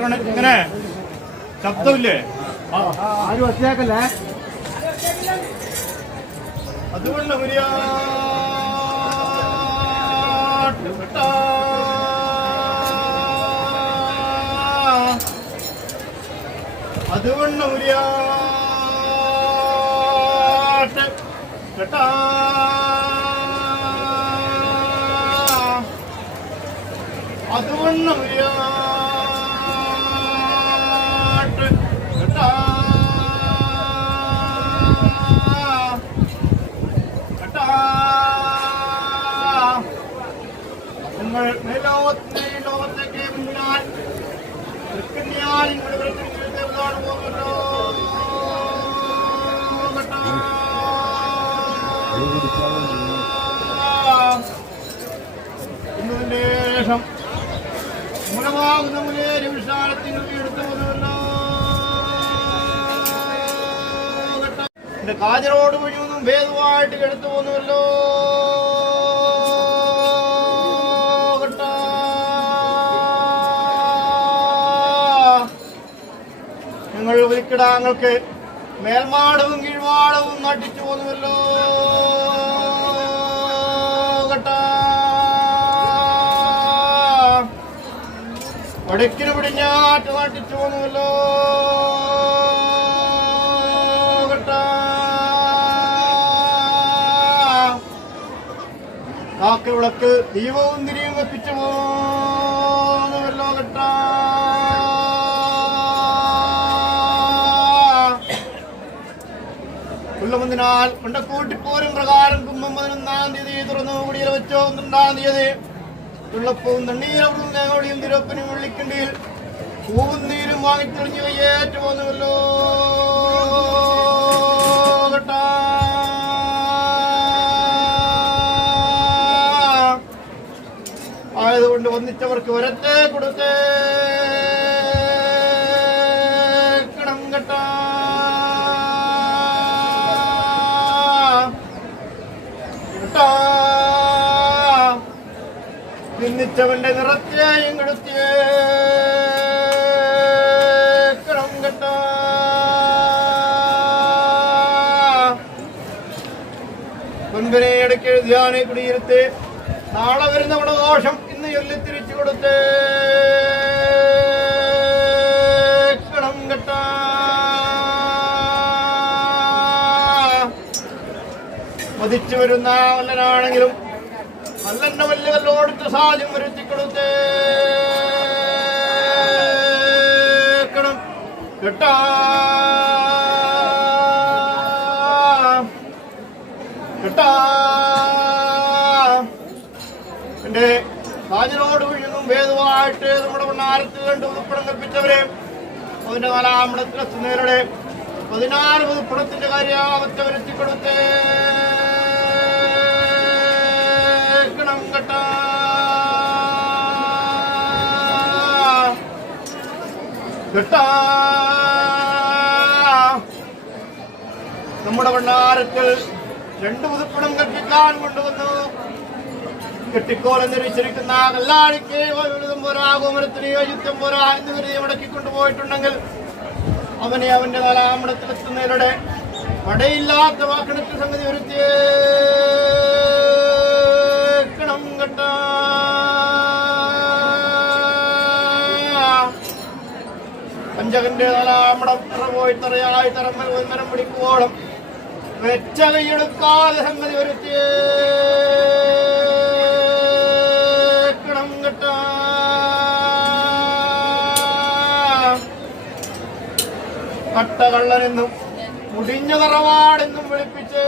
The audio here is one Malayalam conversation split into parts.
ഇങ്ങനെ ശബ്ദമില്ലേ? ആരും ഒറ്റയാക്കല്ലേ? അതുകൊണ്ട് അതുകൊണ്ട് മുരിയാട്ട് കേട്ടാ അതുകൊണ്ട് മുരിയാട്ട് കേട്ടാ കേട്ടാ നിങ്ങൾ ലോകത്തേക്ക് മുന്നിനാൽ നിങ്ങൾ പോകുമല്ലോ എന്നതിന്റെ ശേഷം മൂലമാകുന്ന മുന്നേറി വിശാലത്തിൽ എടുത്തു പോകുമല്ലോ. എന്റെ കാജറോട് വഴിയൊന്നും ഭേദമായിട്ട് എടുത്തു പോകുന്നുവല്ലോ. നിങ്ങൾ വിളിക്കിടാങ്ങൾക്ക് മേൽമാടവും കീഴ്മാടവും നട്ടിച്ചു പോകുന്നുവല്ലോ. വടക്കിന് പിടിഞ്ഞാറ്റ് നട്ടിച്ചു പോകുന്നുവല്ലോ. കാക്കി വിളക്ക് ദീപവും തിരിയും വെപ്പിച്ചു പോകുന്നുവല്ലോ. കൊല്ലമതിനാൽ കൊണ്ടക്കൂട്ടിപ്പോരും പ്രകാരം കുംഭം 11-ാം തീയതി തുറന്നു കുടിയിൽ വെച്ചോ 12-ാം തീയതി വെള്ളപ്പവും തണ്ണീരവും തേങ്ങോടിയും തിരുപ്പനും വെള്ളിക്കണ്ടിയിൽ പൂവും നീരും വാങ്ങിത്തെളിഞ്ഞ് കയ്യേറ്റു പോകുന്നുവല്ലോ. ആയതുകൊണ്ട് വന്നിച്ചവർക്ക് വരത്തെ കൊടുത്തേക്കണം കേട്ടാ. നിന്നിച്ചവന്റെ നിറത്തെയും കെടുത്തിയേക്കണം കേട്ടാ. മുൻപിനെ ഇടയ്ക്ക് എഴുതിയാനെ കുടിയിരുത്ത് നാളെ വരുന്ന ഗുണദോഷം ഇന്ന് ചൊല്ലി തിരിച്ചു കൊടുത്തേക്കണം കേട്ടാ. മതിച്ചു വരുന്ന വല്ലനാണെങ്കിലും നല്ലെണ്ണ വല്യ കല്ലോടുത്ത സാധ്യം വരുത്തിക്കൊടുത്തേക്കണം കേട്ടാ. കേട്ടാ എന്റെ സാജനോട് വീഴുന്നും ഭേദമായിട്ട് നമ്മുടെ ഭണ്ണാരത്തിൽ 2 പുതുപ്പണം കൽപ്പിച്ചവരെ അവന്റെ 4-ാം നേരുടെ 14 പുതുപ്പണത്തിന്റെ കാര്യാമത്തെ വരുത്തിക്കൊടുത്തേ കേട്ടാ. കേട്ടാ നമ്മുടെ ഭണ്ണാരത്തിൽ 2 പുതുപ്പണം കൽപ്പിക്കാൻ കൊണ്ടുവന്നു. കെട്ടിക്കോൽ എന്ന് വിളിച്ചിരിക്കുന്ന കല്ലാഴിക്ക് പോരാ, കോമരത്തിനെയോ യുദ്ധം പോരാ എന്ന് കരുതി മുടക്കിക്കൊണ്ടുപോയിട്ടുണ്ടെങ്കിൽ അവനെ അവന്റെ 4-ാം ഇടത്തിലെത്തുന്നതിലൂടെ പടയില്ലാത്ത വാക്കണത്തിൽ സംഗതി വരുത്തിയേക്കണം കേട്ടാ. പഞ്ചകന്റെ 4-ാം ഇടം പോയി തറയായി തറമ്മൽ 1 പിടിക്കുവോളം വെച്ച കൈയെടുക്കാതെ സംഗതി വരുത്തിയേക്കണം കേട്ടാ. കട്ടകള്ളനെന്നും മുടിഞ്ഞ തറവാടെന്നും വിളിപ്പിച്ചേക്കണം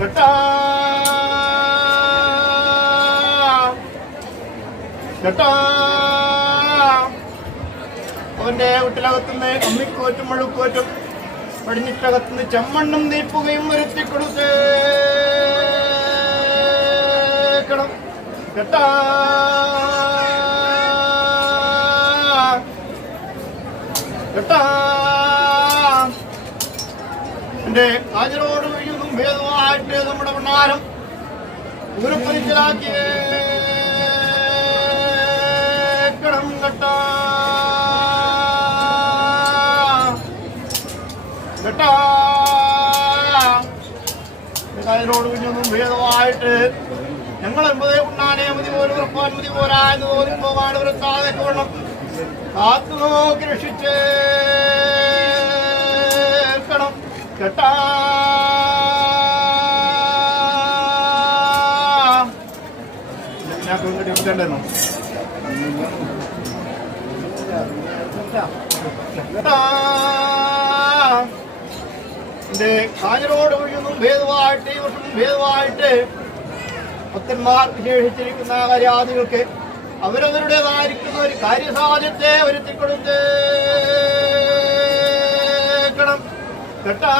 കേട്ടാ. കേട്ടാ അവന്റെ വീട്ടിലകത്തുനിന്ന് അമ്മിക്കോറ്റും മഴുക്കോറ്റും പടിഞ്ഞിട്ടകത്തുനിന്ന് ചെമ്മണ്ണും നീപ്പുകയും വരുത്തിക്കൊടുത്തേക്കണം കേട്ടാ. കേട്ടാ എന്റെ ഹാജരോട് കഴിയുന്നും ഭേദമായിട്ട് നമ്മുടെ ഭണ്ണാരം ഊരപ്പതിക്കലാക്കിയേക്കണം അതിനോട് കുഞ്ഞൊന്നും ഭേദമായിട്ട് ഞങ്ങൾ 50 ഉണ്ണാനേ മതി പോലും ഉറപ്പാൻ മതി പോരാ എന്ന് തോന്നിപ്പോകാൻ വൃത്താതെ കൊള്ളം കാത്തു നോക്കി രക്ഷിച്ചേക്കണം കേട്ടാ. ഞാൻ കിട്ടേണ്ടെന്നോ എന്റെ കാഞ്ഞിരോട് വഴിയൊന്നും ഭേദമായിട്ട് ഈ വർഷം ഭേദമായിട്ട് ഭക്തന്മാർ വിശേഷിച്ചിരിക്കുന്ന കാര്യാദികൾക്ക് അവരവരുടേതായിരിക്കുന്ന ഒരു കാര്യസാധ്യത്തെ വരുത്തിക്കൊടുത്തേക്കണം കേട്ടാ.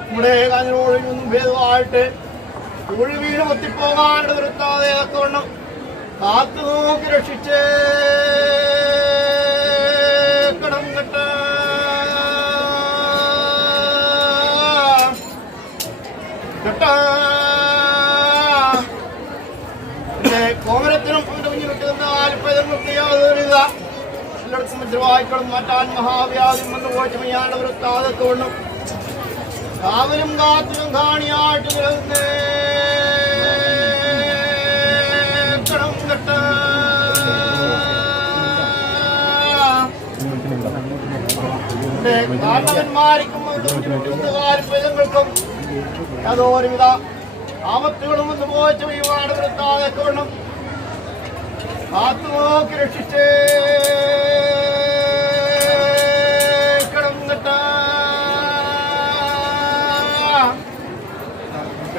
നമ്മുടെ കാഞ്ഞിരോട് വഴിയൊന്നും ഭേദമായിട്ട് ഒഴി വീണ് ഒത്തിപ്പോകാണ്ട് വരുത്താതെ ആക്കണം കാത്തു നോക്കി രക്ഷിച്ചേക്കണം കേട്ടാ. കോമരത്തിനും അവന്റെ കുഞ്ഞു വിട്ടുന്ന ആൽപ്പതങ്ങൾക്ക് യാതൊരുവിധ എല്ലായിടത്തും മന്ത്രവായിക്കളും മാറ്റാൻ മഹാവ്യാധി വന്നു പോച്ചമയാണ്ട് വൃത്താതെ തോന്നും കാവലും കാത്തിലും കാണിയായിട്ട് നിലനിൽക്കണം കേട്ടാ. കാരണവന്മാർക്കും ആൽപ്പതങ്ങൾക്കും യാതൊരുവിധ ആപത്തുകളും ഒന്ന് പോച്ചമയാണ് വൃത്താതെ കൊള്ളും കാത്തു നോക്കി രക്ഷിച്ചേക്കണം കേട്ടാ.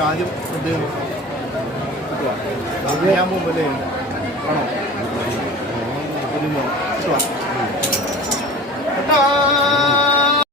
ആദ്യം ഞാൻ പോകുമ്പോഴേ ആണോ കേട്ടാ.